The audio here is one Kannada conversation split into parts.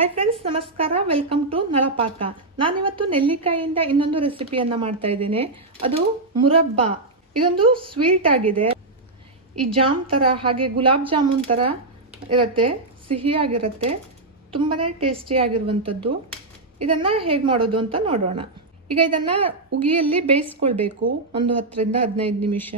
ಹಾಯ್ ಫ್ರೆಂಡ್ಸ್, ನಮಸ್ಕಾರ. ವೆಲ್ಕಮ್ ಟು ನಳಪಾಕ. ನಾನಿವತ್ತು ನೆಲ್ಲಿಕಾಯಿಯಿಂದ ಇನ್ನೊಂದು ರೆಸಿಪಿಯನ್ನು ಮಾಡ್ತಾ ಇದ್ದೇನೆ. ಅದು ಮುರಬ್ಬಾ. ಇದೊಂದು ಸ್ವೀಟ್ ಆಗಿದೆ. ಈ ಜಾಮ್ ಥರ, ಹಾಗೆ ಗುಲಾಬ್ ಜಾಮೂನ್ ಥರ ಇರುತ್ತೆ, ಸಿಹಿಯಾಗಿರುತ್ತೆ, ತುಂಬಾ ಟೇಸ್ಟಿಯಾಗಿರುವಂಥದ್ದು. ಇದನ್ನು ಹೇಗೆ ಮಾಡೋದು ಅಂತ ನೋಡೋಣ. ಈಗ ಇದನ್ನು ಉಗಿಯಲ್ಲಿ ಬೇಯಿಸ್ಕೊಳ್ಬೇಕು ಒಂದು 10 ರಿಂದ 15 ನಿಮಿಷ.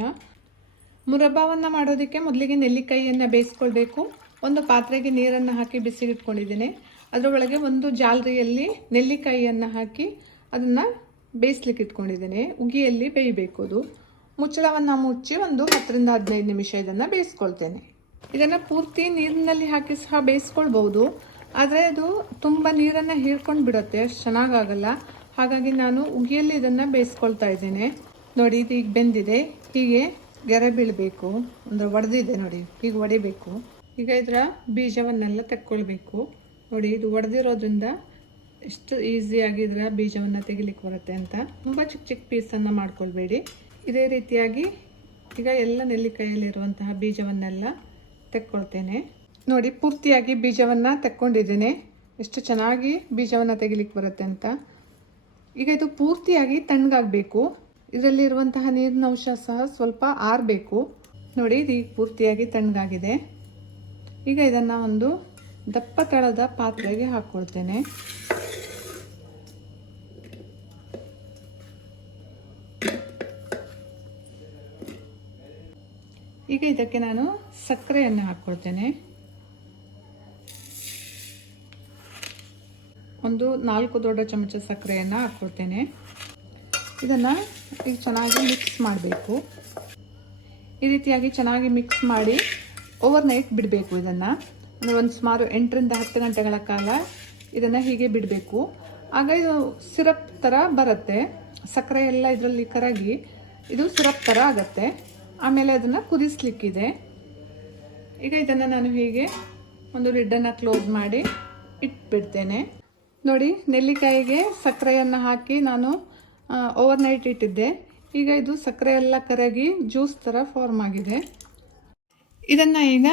ಮುರಬ್ಬಾವನ್ನು ಮಾಡೋದಕ್ಕೆ ಮೊದಲಿಗೆ ನೆಲ್ಲಿಕಾಯಿಯನ್ನು ಬೇಯಿಸ್ಕೊಳ್ಬೇಕು. ಒಂದು ಪಾತ್ರೆಗೆ ನೀರನ್ನು ಹಾಕಿ ಬಿಸಿಗಿಟ್ಕೊಂಡಿದ್ದೇನೆ. ಅದರೊಳಗೆ ಒಂದು ಜಾಲರಿಯಲ್ಲಿ ನೆಲ್ಲಿಕಾಯಿಯನ್ನು ಹಾಕಿ ಅದನ್ನು ಬೇಯಿಸ್ಲಿಕ್ಕೆ ಇಟ್ಕೊಂಡಿದ್ದೇನೆ. ಉಗಿಯಲ್ಲಿ ಬೇಯಬೇಕು. ಅದು ಮುಚ್ಚಳವನ್ನು ಮುಚ್ಚಿ ಒಂದು 10 ರಿಂದ 15 ನಿಮಿಷ ಇದನ್ನು ಬೇಯಿಸ್ಕೊಳ್ತೇನೆ. ಇದನ್ನು ಪೂರ್ತಿ ನೀರಿನಲ್ಲಿ ಹಾಕಿ ಸಹ ಬೇಯಿಸ್ಕೊಳ್ಬೋದು, ಆದರೆ ಅದು ತುಂಬ ನೀರನ್ನು ಹೀರ್ಕೊಂಡು ಬಿಡುತ್ತೆ, ಅಷ್ಟು ಚೆನ್ನಾಗಾಗಲ್ಲ. ಹಾಗಾಗಿ ನಾನು ಉಗಿಯಲ್ಲಿ ಇದನ್ನು ಬೇಯಿಸ್ಕೊಳ್ತಾ ಇದ್ದೇನೆ. ನೋಡಿ, ಇದು ಈಗ ಬೆಂದಿದೆ. ಹೀಗೆ ಗೆರೆ ಬೀಳಬೇಕು, ಅಂದರೆ ಒಡೆದಿದೆ ನೋಡಿ, ಹೀಗೆ ಒಡಿಬೇಕು. ಈಗ ಇದರ ಬೀಜವನ್ನೆಲ್ಲ ತೆಕ್ಕೊಳ್ಬೇಕು. ನೋಡಿ, ಇದು ಒಡೆದಿರೋದ್ರಿಂದ ಎಷ್ಟು ಈಸಿಯಾಗಿ ಇದರ ಬೀಜವನ್ನು ತೆಗಿಲಿಕ್ಕೆ ಬರುತ್ತೆ ಅಂತ. ತುಂಬ ಚಿಕ್ಕ ಚಿಕ್ಕ ಪೀಸನ್ನು ಮಾಡ್ಕೊಳ್ಬೇಡಿ. ಇದೇ ರೀತಿಯಾಗಿ ಈಗ ಎಲ್ಲ ನೆಲ್ಲಿಕಾಯಲ್ಲಿರುವಂತಹ ಬೀಜವನ್ನೆಲ್ಲ ತೆಕ್ಕೊಳ್ತೇನೆ. ನೋಡಿ, ಪೂರ್ತಿಯಾಗಿ ಬೀಜವನ್ನು ತೆಕ್ಕೊಂಡಿದ್ದೇನೆ. ಎಷ್ಟು ಚೆನ್ನಾಗಿ ಬೀಜವನ್ನು ತೆಗಿಲಿಕ್ಕೆ ಬರುತ್ತೆ ಅಂತ. ಈಗ ಇದು ಪೂರ್ತಿಯಾಗಿ ತಣ್ಣಗಾಗಬೇಕು. ಇದರಲ್ಲಿರುವಂತಹ ನೀರಿನ ಅಂಶ ಸಹ ಸ್ವಲ್ಪ ಆರಬೇಕು. ನೋಡಿ, ಇದು ಈಗ ಪೂರ್ತಿಯಾಗಿ ತಣ್ಣಗಾಗಿದೆ. ಈಗ ಇದನ್ನು ಒಂದು ದಪ್ಪ ತಳದ ಪಾತ್ರೆಗೆ ಹಾಕ್ಕೊಳ್ತೇನೆ. ಈಗ ಇದಕ್ಕೆ ನಾನು ಸಕ್ಕರೆಯನ್ನು ಹಾಕ್ಕೊಳ್ತೇನೆ. ಒಂದು 4 ದೊಡ್ಡ ಚಮಚ ಸಕ್ಕರೆಯನ್ನು ಹಾಕ್ಕೊಳ್ತೇನೆ. ಇದನ್ನು ಈಗ ಚೆನ್ನಾಗಿ ಮಿಕ್ಸ್ ಮಾಡಬೇಕು. ಈ ರೀತಿಯಾಗಿ ಚೆನ್ನಾಗಿ ಮಿಕ್ಸ್ ಮಾಡಿ ಓವರ್ ನೈಟ್ ಬಿಡಬೇಕು. ಇದನ್ನು ಒಂದು ಸುಮಾರು 8 ರಿಂದ 10 ಗಂಟೆಗಳ ಕಾಲ ಇದನ್ನು ಹೀಗೆ ಬಿಡಬೇಕು. ಆಗ ಇದು ಸಿರಪ್ ಥರ ಬರುತ್ತೆ. ಸಕ್ಕರೆ ಎಲ್ಲ ಇದರಲ್ಲಿ ಕರಗಿ ಇದು ಸಿರಪ್ ಥರ ಆಗುತ್ತೆ. ಆಮೇಲೆ ಅದನ್ನು ಕುದಿಸ್ಲಿಕ್ಕಿದೆ. ಈಗ ಇದನ್ನು ನಾನು ಹೀಗೆ ಒಂದು ಲಿಡ್ಡನ್ನು ಕ್ಲೋಸ್ ಮಾಡಿ ಇಟ್ಬಿಡ್ತೇನೆ. ನೋಡಿ, ನೆಲ್ಲಿಕಾಯಿಗೆ ಸಕ್ಕರೆಯನ್ನು ಹಾಕಿ ನಾನು ಓವರ್ ನೈಟ್ ಇಟ್ಟಿದ್ದೆ. ಈಗ ಇದು ಸಕ್ಕರೆ ಎಲ್ಲ ಕರಗಿ ಜ್ಯೂಸ್ ಥರ ಫಾರ್ಮ್ ಆಗಿದೆ. ಇದನ್ನು ಈಗ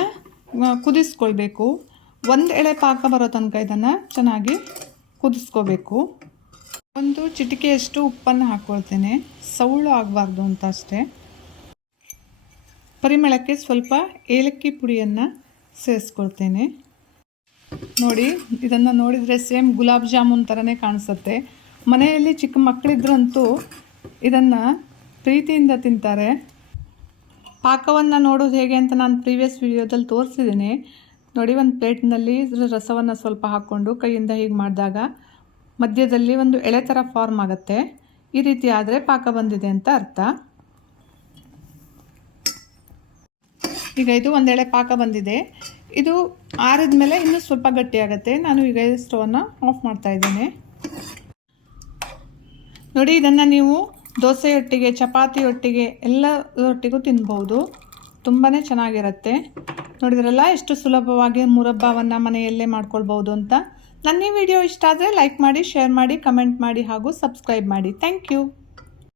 ಕುದಿಸ್ಕೊಳ್ಬೇಕು. ಒಂದು ಎಳೆ ಪಾಕ ಬರೋ ತನಕ ಇದನ್ನು ಚೆನ್ನಾಗಿ ಕುದಿಸ್ಕೋಬೇಕು. ಒಂದು ಚಿಟಿಕೆಯಷ್ಟು ಉಪ್ಪನ್ನು ಹಾಕ್ಕೊಳ್ತೇನೆ, ಸೌಳು ಆಗಬಾರ್ದು ಅಂತ ಅಷ್ಟೇ. ಪರಿಮಳಕ್ಕೆ ಸ್ವಲ್ಪ ಏಲಕ್ಕಿ ಪುಡಿಯನ್ನು ಸೇರಿಸ್ಕೊಳ್ತೇನೆ. ನೋಡಿ, ಇದನ್ನು ನೋಡಿದರೆ ಸೇಮ್ ಗುಲಾಬ್ ಜಾಮೂನ್ ಥರನೇ ಕಾಣಿಸುತ್ತೆ. ಮನೆಯಲ್ಲಿ ಚಿಕ್ಕ ಮಕ್ಕಳಿದ್ರಂತೂ ಇದನ್ನು ಪ್ರೀತಿಯಿಂದ ತಿಂತಾರೆ. ಪಾಕವನ್ನು ನೋಡೋದು ಹೇಗೆ ಅಂತ ನಾನು ಪ್ರೀವಿಯಸ್ ವಿಡಿಯೋದಲ್ಲಿ ತೋರಿಸಿದ್ದೀನಿ. ನೋಡಿ, ಒಂದು ಪ್ಲೇಟ್ನಲ್ಲಿ ರಸವನ್ನು ಸ್ವಲ್ಪ ಹಾಕ್ಕೊಂಡು ಕೈಯಿಂದ ಹೀಗೆ ಮಾಡಿದಾಗ ಮಧ್ಯದಲ್ಲಿ ಒಂದು ಎಳೆ ಥರ ಫಾರ್ಮ್ ಆಗುತ್ತೆ. ಈ ರೀತಿ ಆದರೆ ಪಾಕ ಬಂದಿದೆ ಅಂತ ಅರ್ಥ. ಈಗ ಇದು ಒಂದು ಎಳೆ ಪಾಕ ಬಂದಿದೆ. ಇದು ಆರಿದ ಮೇಲೆ ಇನ್ನೂ ಸ್ವಲ್ಪ ಗಟ್ಟಿಯಾಗುತ್ತೆ. ನಾನು ಈಗ ಸ್ಟವನ್ನು ಆಫ್ ಮಾಡ್ತಾ ಇದ್ದೇನೆ. ನೋಡಿ, ಇದನ್ನು ನೀವು ದೋಸೆಯೊಟ್ಟಿಗೆ, ಚಪಾತಿಯೊಟ್ಟಿಗೆ ಎಲ್ಲದರೊಟ್ಟಿಗೂ ತಿನ್ಬೋದು. ತುಂಬಾ ಚೆನ್ನಾಗಿರುತ್ತೆ. ನೋಡಿದ್ರಲ್ಲ ಎಷ್ಟು ಸುಲಭವಾಗಿ ಮುರಬ್ಬಾವನ್ನು ಮನೆಯಲ್ಲೇ ಮಾಡ್ಕೊಳ್ಬೋದು ಅಂತ. ನನ್ನ ಈ ವಿಡಿಯೋ ಇಷ್ಟ ಆದರೆ ಲೈಕ್ ಮಾಡಿ, ಶೇರ್ ಮಾಡಿ, ಕಮೆಂಟ್ ಮಾಡಿ ಹಾಗೂ ಸಬ್ಸ್ಕ್ರೈಬ್ ಮಾಡಿ. Thank you.